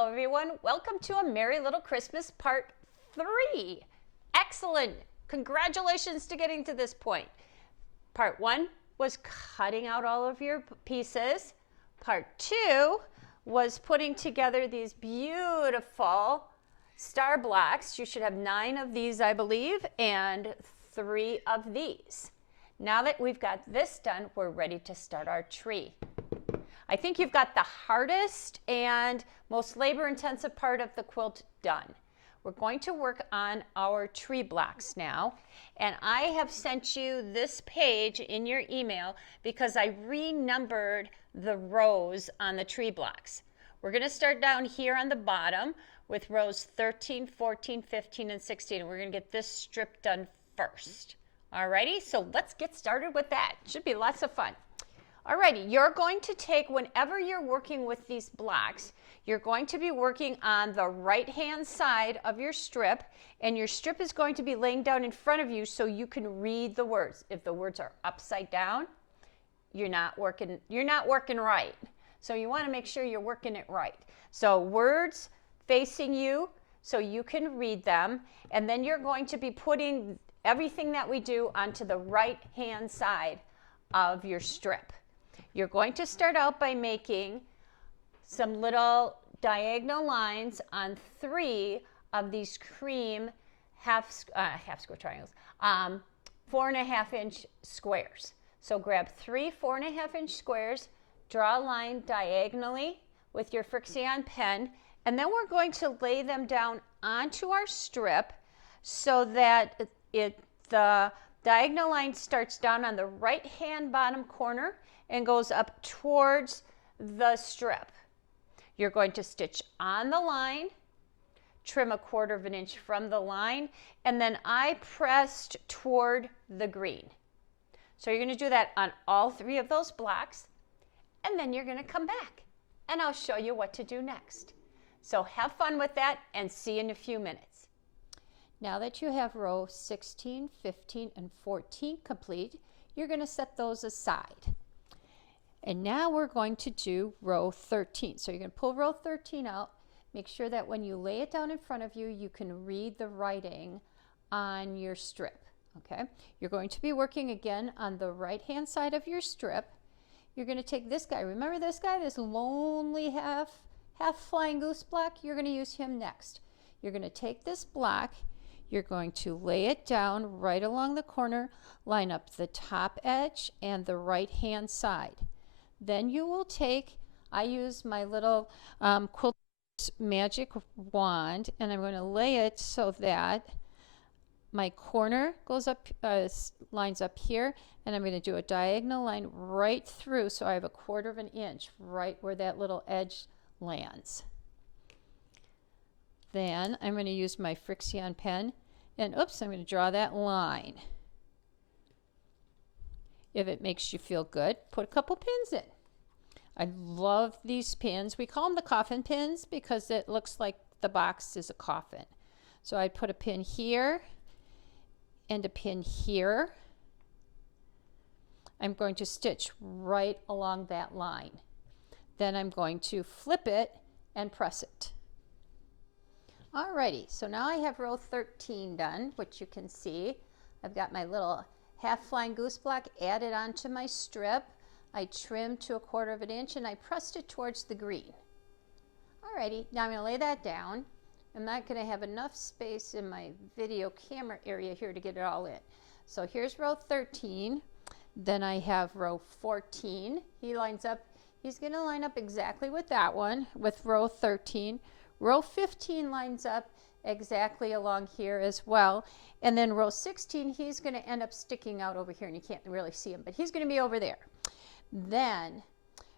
Hello everyone, welcome to A Merry Little Christmas Part 3. Excellent, congratulations to getting to this point. Part 1 was cutting out all of your pieces. Part 2 was putting together these beautiful star blocks. You should have 9 of these, I believe, and 3 of these. Now that we've got this done, we're ready to start our tree. I think you've got the hardest and most labor-intensive part of the quilt done. We're going to work on our tree blocks now, and I have sent you this page in your email because I renumbered the rows on the tree blocks. We're going to start down here on the bottom with rows 13, 14, 15, and 16. We're going to get this strip done first. Alrighty, so let's get started with that. Should be lots of fun. Alrighty, you're going to take, whenever you're working with these blocks, you're going to be working on the right-hand side of your strip, and your strip is going to be laying down in front of you so you can read the words. If the words are upside down, you're not working right. So you want to make sure you're working it right. So words facing you so you can read them, and then you're going to be putting everything that we do onto the right-hand side of your strip. You're going to start out by making some little diagonal lines on 3 of these cream half square triangles, 4.5-inch squares. So grab 3 4.5-inch squares, draw a line diagonally with your Fricción pen, and then we're going to lay them down onto our strip so that the diagonal line starts down on the right-hand bottom corner and goes up towards the strip. You're going to stitch on the line, trim 1/4 inch from the line, and then I pressed toward the green. So you're going to do that on all 3 of those blocks, and then you're going to come back, and I'll show you what to do next. So have fun with that, and see you in a few minutes. Now that you have row 16, 15, and 14 complete, you're going to set those aside. And now we're going to do row 13. So you're going to pull row 13 out. Make sure that when you lay it down in front of you, you can read the writing on your strip. Okay? You're going to be working again on the right-hand side of your strip. You're going to take this guy. Remember this guy, this lonely half flying goose block? You're going to use him next. You're going to take this block. You're going to lay it down right along the corner, line up the top edge and the right-hand side. Then you will take, I use my little Quilt magic wand, and I'm going to lay it so that my corner goes up, lines up here, and I'm going to do a diagonal line right through so I have 1/4 inch right where that little edge lands. Then I'm going to use my Fricción pen, and oops, I'm going to draw that line. If it makes you feel good, put a couple pins in. I love these pins. We call them the coffin pins because it looks like the box is a coffin. So I put a pin here and a pin here. I'm going to stitch right along that line. Then I'm going to flip it and press it. Alrighty, so now I have row 13 done, which you can see. I've got my little half flying goose block added onto my strip. I trimmed to 1/4 inch and I pressed it towards the green. Alrighty, now I'm going to lay that down. I'm not going to have enough space in my video camera area here to get it all in. So here's row 13. Then I have row 14. He lines up, he's going to line up exactly with that one, with row 13. Row 15 lines up exactly along here as well. And then row 16, he's going to end up sticking out over here, and you can't really see him, but he's going to be over there. Then,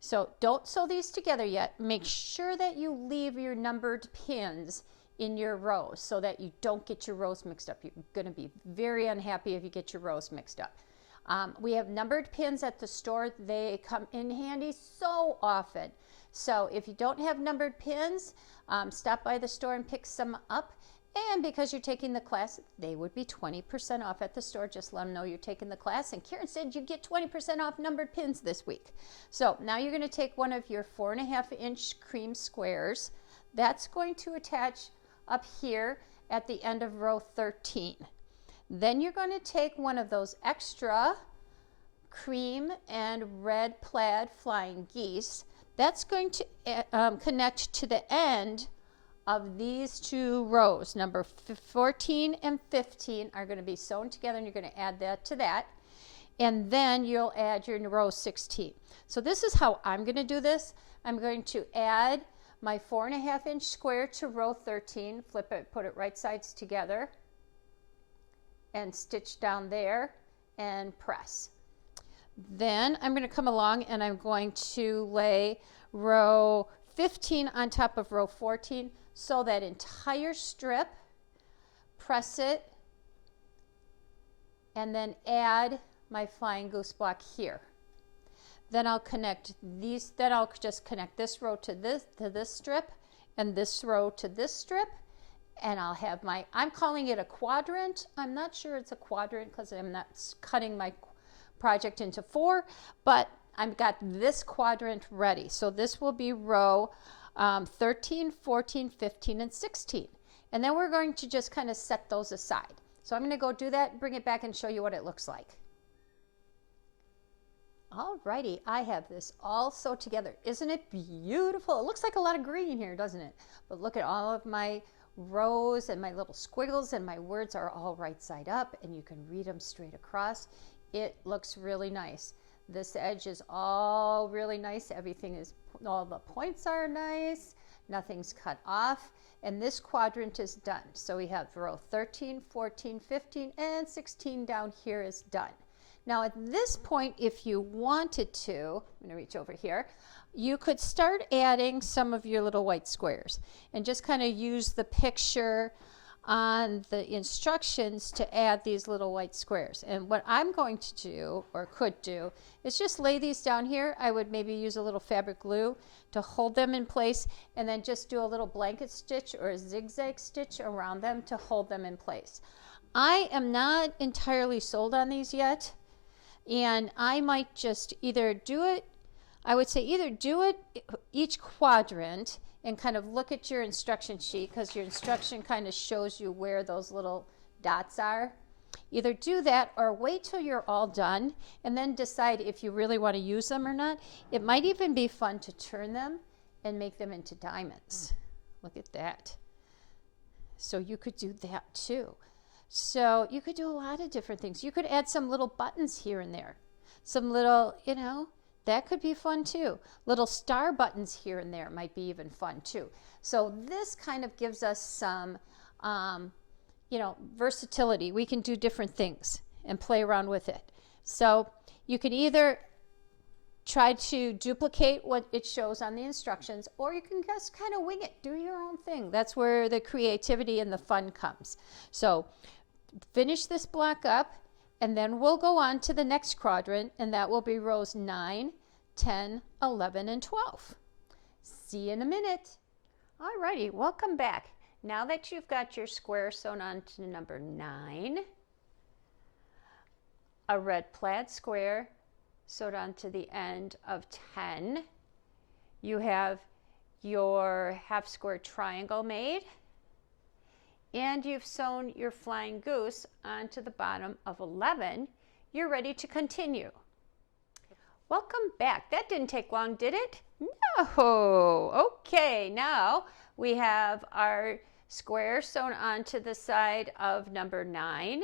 so don't sew these together yet. Make sure that you leave your numbered pins in your rows so that you don't get your rows mixed up. You're going to be very unhappy if you get your rows mixed up. We have numbered pins at the store. They come in handy so often. So if you don't have numbered pins, stop by the store and pick some up. And because you're taking the class, they would be 20% off at the store. Just let them know you're taking the class. And Karen said you get 20% off numbered pins this week. So now you're going to take one of your 4.5-inch cream squares, That's going to attach up here at the end of row 13. Then you're going to take one of those extra cream and red plaid flying geese. That's going to connect to the end of these two rows. Number 14 and 15 are going to be sewn together, and you're going to add that to that. And then you'll add your row 16. So this is how I'm going to do this. I'm going to add my 4.5-inch square to row 13, flip it, put it right sides together, and stitch down there and press. Then I'm going to come along and I'm going to lay row 15 on top of row 14, sew that entire strip, press it, and then add my flying goose block here. Then I'll connect these, then I'll just connect this row to this strip, and this row to this strip, and I'll have my, I'm calling it a quadrant. I'm not sure it's a quadrant because I'm not cutting my project into 4, but I've got this quadrant ready. So this will be row 13, 14, 15, and 16. And then we're going to just kind of set those aside. So I'm going to go do that, bring it back, and show you what it looks like. Alrighty, I have this all sewed together. Isn't it beautiful? It looks like a lot of green here, doesn't it? But look at all of my rows and my little squiggles, and my words are all right side up, and you can read them straight across. It looks really nice. This edge is all really nice. Everything is, all the points are nice. Nothing's cut off. And this quadrant is done. So we have row 13, 14, 15, and 16 down here is done. Now at this point, if you wanted to, I'm going to reach over here, you could start adding some of your little white squares and just kind of use the picture on the instructions to add these little white squares. And what I'm going to do, or could do, is just lay these down here. I would maybe use a little fabric glue to hold them in place, and then just do a little blanket stitch or a zigzag stitch around them to hold them in place. I am not entirely sold on these yet, and I might just either do it, I would say either do it each quadrant and kind of look at your instruction sheet, because your instruction kind of shows you where those little dots are. Either do that or wait till you're all done and then decide if you really want to use them or not. It might even be fun to turn them and make them into diamonds. Look at that. So you could do that too. So you could do a lot of different things. You could add some little buttons here and there. Some little, you know, that could be fun too. Little star buttons here and there might be even fun too. So this kind of gives us some, you know, versatility. We can do different things and play around with it. So you can either try to duplicate what it shows on the instructions, or you can just kind of wing it, do your own thing. That's where the creativity and the fun comes. So finish this block up, and then we'll go on to the next quadrant, and that will be rows 9, 10, 11, and 12. See you in a minute. Alrighty, welcome back. Now that you've got your square sewn on to number 9, a red plaid square sewed on to the end of 10, you have your half square triangle made, and you've sewn your flying goose onto the bottom of 11, you're ready to continue. Welcome back. That didn't take long, did it? No. Okay, now we have our square sewn onto the side of number 9.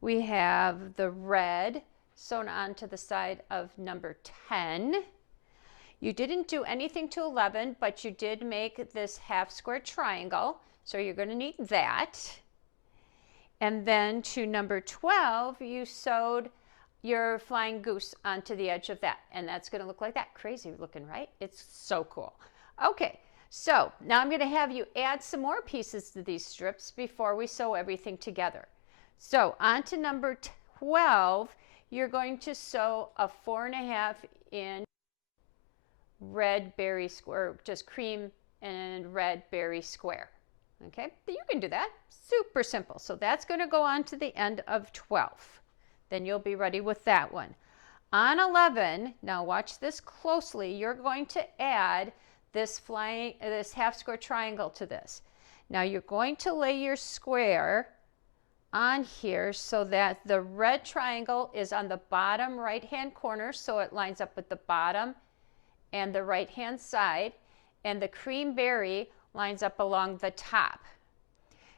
We have the red sewn onto the side of number 10. You didn't do anything to 11, but you did make this half square triangle, so you're going to need that. And then to number 12, you sewed your flying goose onto the edge of that, and that's going to look like that. Crazy looking, right? It's so cool. Okay, so now I'm going to have you add some more pieces to these strips before we sew everything together. So on to number 12, you're going to sew a 4.5-inch red berry square, just cream and red berry square. Okay, you can do that. Super simple. So that's going to go on to the end of 12. Then you'll be ready with that one. On 11, now watch this closely, you're going to add this half square triangle to this. Now you're going to lay your square on here so that the red triangle is on the bottom right hand corner, so it lines up with the bottom and the right hand side, and the cream berry lines up along the top.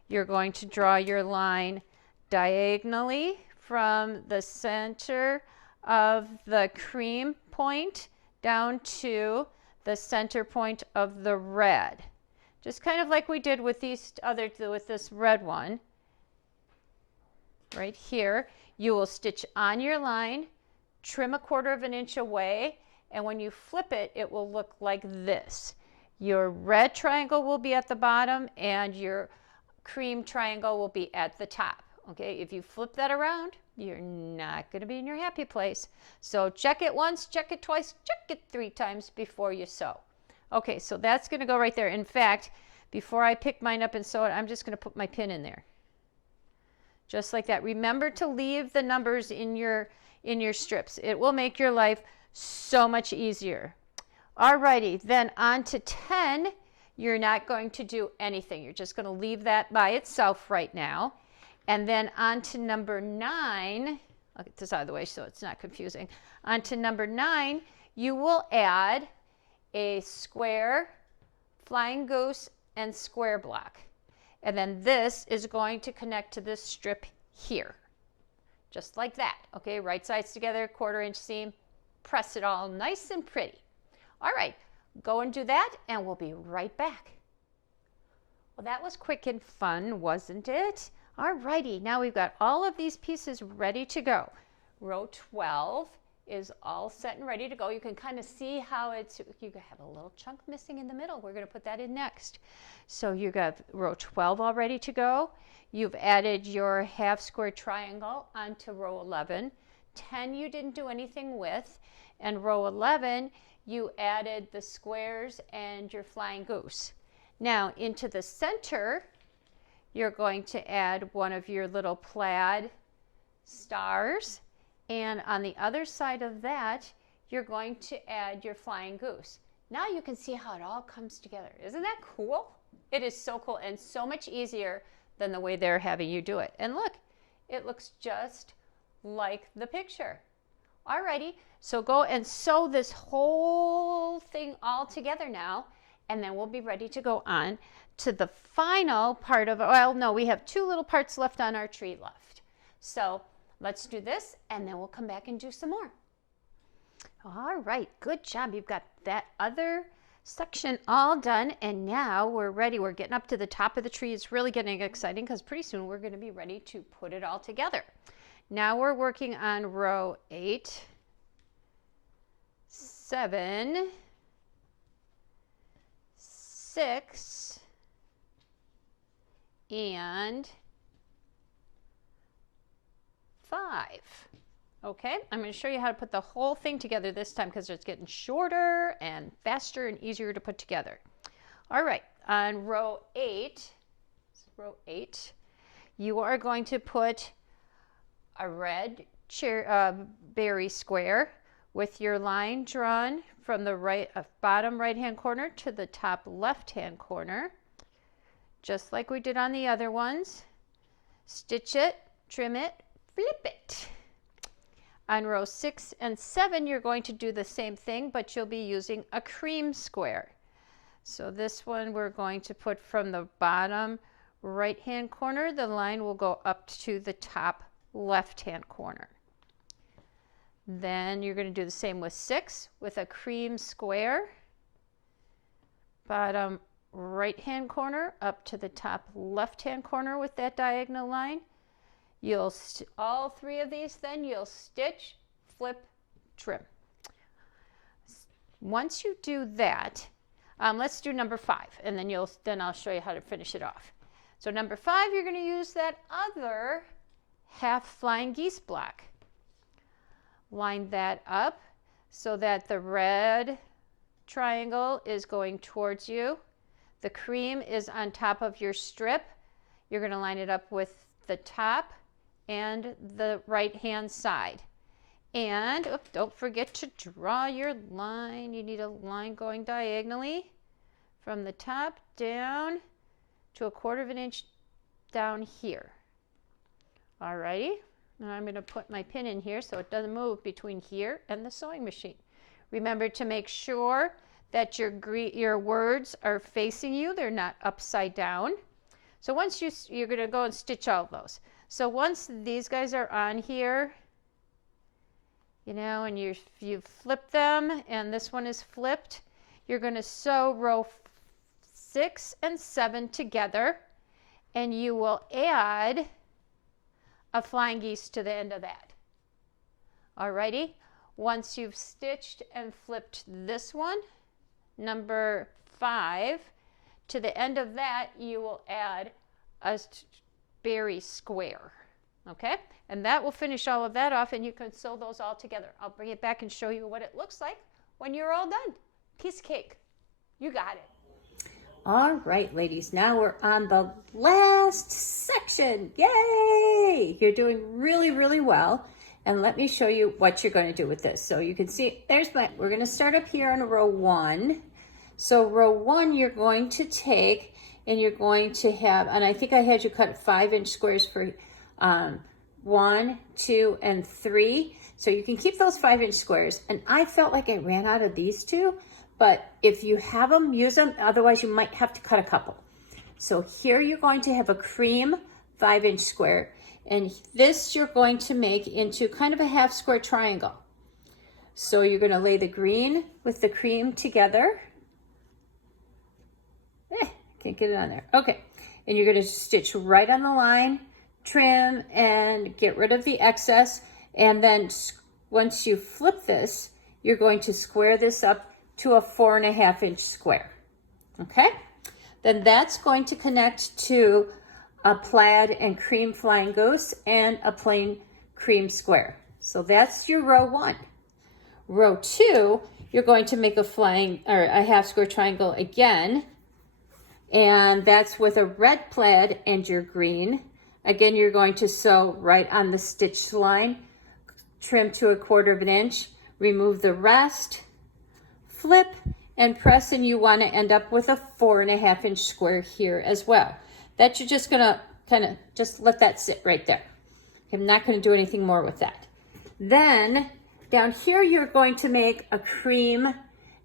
You're going to draw your line diagonally from the center of the cream point down to the center point of the red, just kind of like we did with this red one. Right here, you will stitch on your line, trim 1/4 inch away, and when you flip it, it will look like this. Your red triangle will be at the bottom and your cream triangle will be at the top. Okay, if you flip that around, you're not going to be in your happy place. So check it once, check it twice, check it 3 times before you sew. Okay, so that's going to go right there. In fact, before I pick mine up and sew it, I'm just going to put my pin in there. Just like that. Remember to leave the numbers in your strips. It will make your life so much easier. Alrighty, then on to 10, you're not going to do anything. You're just going to leave that by itself right now. And then on to number 9, I'll get this out of the way so it's not confusing. On to number 9, you will add a square, flying goose, and square block. And then this is going to connect to this strip here, just like that. Okay, right sides together, 1/4 inch seam, press it all nice and pretty. All right, go and do that, and we'll be right back. Well, that was quick and fun, wasn't it? All righty, now we've got all of these pieces ready to go. Row 12 is all set and ready to go. You can kind of see how you have a little chunk missing in the middle. We're going to put that in next. So you got row 12 all ready to go. You've added your half square triangle onto row 11. 10 you didn't do anything with, and row 11 you added the squares and your flying goose. Now into the center you're going to add one of your little plaid stars, and on the other side of that you're going to add your flying goose. Now you can see how it all comes together. Isn't that cool? It is so cool and so much easier than the way they're having you do it. And look, it looks just like the picture. Alrighty, so go and sew this whole thing all together now, and then we'll be ready to go on to the final part of, well, no, we have 2 little parts left on our tree left. So let's do this, and then we'll come back and do some more. All right, good job. You've got that other section all done, and now we're ready. We're getting up to the top of the tree. It's really getting exciting because pretty soon we're going to be ready to put it all together. Now we're working on row 8, 7, 6, and 5. Okay, I'm going to show you how to put the whole thing together this time because it's getting shorter and faster and easier to put together. All right, on row 8, you are going to put a red berry square with your line drawn from the bottom right hand corner to the top left hand corner, just like we did on the other ones. Stitch it, trim it, flip it. On row 6 and 7 you're going to do the same thing, but you'll be using a cream square. So this one we're going to put from the bottom right hand corner, the line will go up to the top left hand corner. Then you're going to do the same with 6 with a cream square, bottom right hand corner up to the top left hand corner with that diagonal line. You'll all 3 of these, then you'll stitch, flip, trim. Once you do that, let's do number 5, and then I'll show you how to finish it off. So number 5, you're going to use that other half flying geese block. Line that up so that the red triangle is going towards you. The cream is on top of your strip. You're going to line it up with the top and the right hand side. And don't forget to draw your line. You need a line going diagonally from the top down to 1/4 of an inch down here. Alrighty, and I'm going to put my pin in here so it doesn't move between here and the sewing machine. Remember to make sure that your words are facing you, they're not upside down. So once you're going to go and stitch all those. So once these guys are on here, you know, and you flip them and this one is flipped, you're going to sew row 6 and 7 together, and you will add a flying geese to the end of that. Alrighty, once you've stitched and flipped this one, number 5, to the end of that you will add a berry square. Okay, and that will finish all of that off, and you can sew those all together. I'll bring it back and show you what it looks like when you're all done. Piece of cake. You got it. All right, ladies, now we're on the last section. Yay! You're doing really, really well. And let me show you what you're going to do with this. So you can see, we're going to start up here on row 1. So row 1, you're going to take, and you're going to have, and I think I had you cut 5-inch squares for 1, 2, and 3. So you can keep those 5-inch squares. And I felt like I ran out of these two, but if you have them, use them. Otherwise, you might have to cut a couple. So here you're going to have a cream 5-inch square, and this you're going to make into kind of a half square triangle. So you're going to lay the green with the cream together. Can't get it on there. Okay, and you're going to stitch right on the line, trim, and get rid of the excess. And then once you flip this, you're going to square this up to a 4.5-inch square. Okay, then that's going to connect to a plaid and cream flying goose and a plain cream square. So that's your row 1. Row 2, you're going to make a half square triangle again, and that's with a red plaid and your green. Again, you're going to sew right on the stitch line, trim to 1/4 of an inch, remove the rest, flip and press, and you want to end up with a 4.5-inch square here as well. That you're just gonna kind of just let that sit right there. I'm not going to do anything more with that. Then down here you're going to make a cream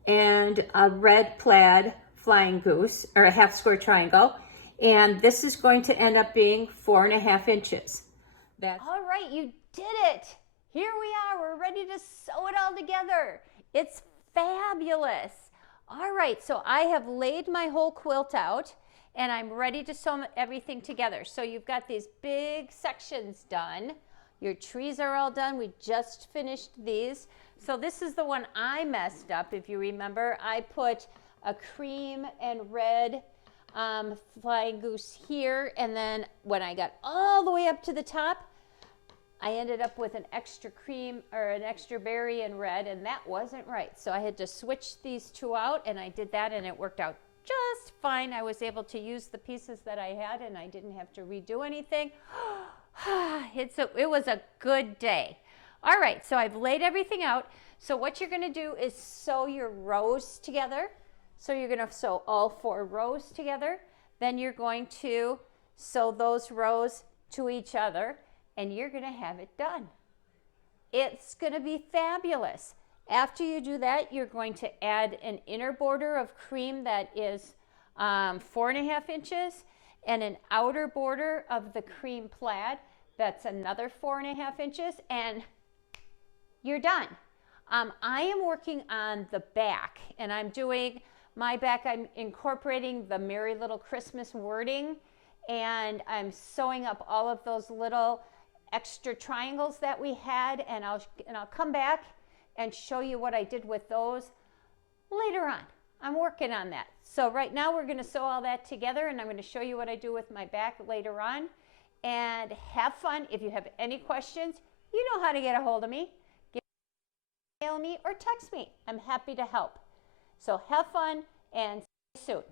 and a red plaid flying goose, or a half square triangle, and this is going to end up being 4.5 inches. All right, you did it. Here we are. We're ready to sew it all together. It's fabulous. All right, so I have laid my whole quilt out, and I'm ready to sew everything together. So you've got these big sections done. Your trees are all done. We just finished these. So this is the one I messed up. If you remember, I put a cream and red flying goose here, and then when I got all the way up to the top, I ended up with an extra cream or an extra berry and red, and that wasn't right. So I had to switch these two out, and I did that, and it worked out just fine. I was able to use the pieces that I had, and I didn't have to redo anything. It was a good day. All right, so I've laid everything out. So what you're going to do is sew your rows together. So you're going to sew all 4 rows together. Then you're going to sew those rows to each other, and you're going to have it done. It's going to be fabulous. After you do that, you're going to add an inner border of cream that is 4.5 inches, and an outer border of the cream plaid that's another 4.5 inches, and you're done. I am working on the back, and I'm doing my back. I'm incorporating the Merry Little Christmas wording, and I'm sewing up all of those little extra triangles that we had, and I'll come back and show you what I did with those later on. I'm working on that. So right now we're going to sew all that together, and I'm going to show you what I do with my back later on. And have fun. If you have any questions, you know how to get a hold of me. Email me or text me. I'm happy to help. So have fun and see you soon.